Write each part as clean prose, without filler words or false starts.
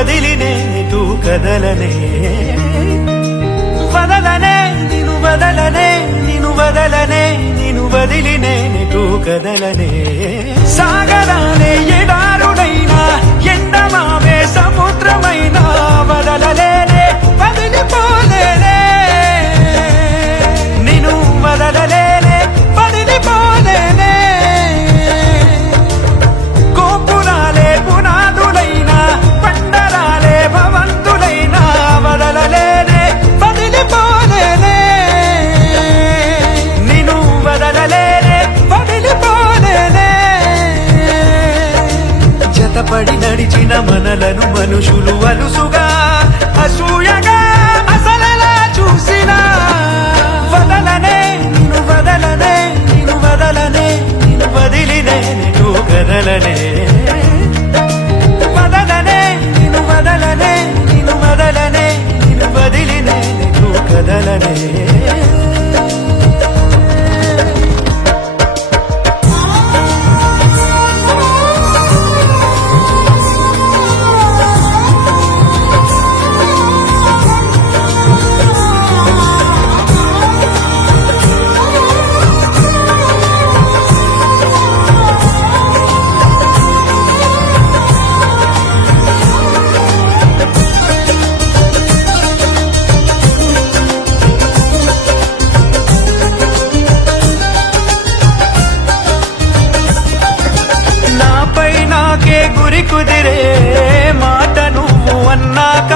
వదిలి నేను కదలనే వదలనే నిన్ను వదలనే నిన్ను వదలనే నిన్ను వదిలి నేను కదలనే సాగరానే ఎడారుడైనా ఎండమావే సముద్రమైనా వదలలేనే వదిలిపోలేనే నిన్ను వదలలేనే వదిలిపోలేనే గోపురాలే పునాదులైనా పండరాలే భవంతులైనా వదలలేనే వదిలిపోలేనే నిన్ను వదలలేనే వదిలిపోలేనే జతపడి నడిచిన మనలను మనుషులు అలుసుగా అసూయగా అసలలా చూసినా వదలనే నిన్ను వదలనే నిన్ను వదలనే నిన్ను వదిలి నేను కదలనే వదలనే నిన్ను వదలనే నిన్ను వదలనే నిన్ను వదిలి నేను కదలనే గురి కుదిరే మాట నువ్వు అన్నాక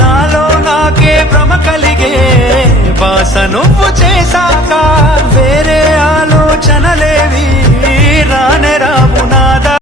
నాలో నాకే భ్రమ కలిగే బాస నువ్వు చేశాక వేరే ఆలోచనలేవి రానే రా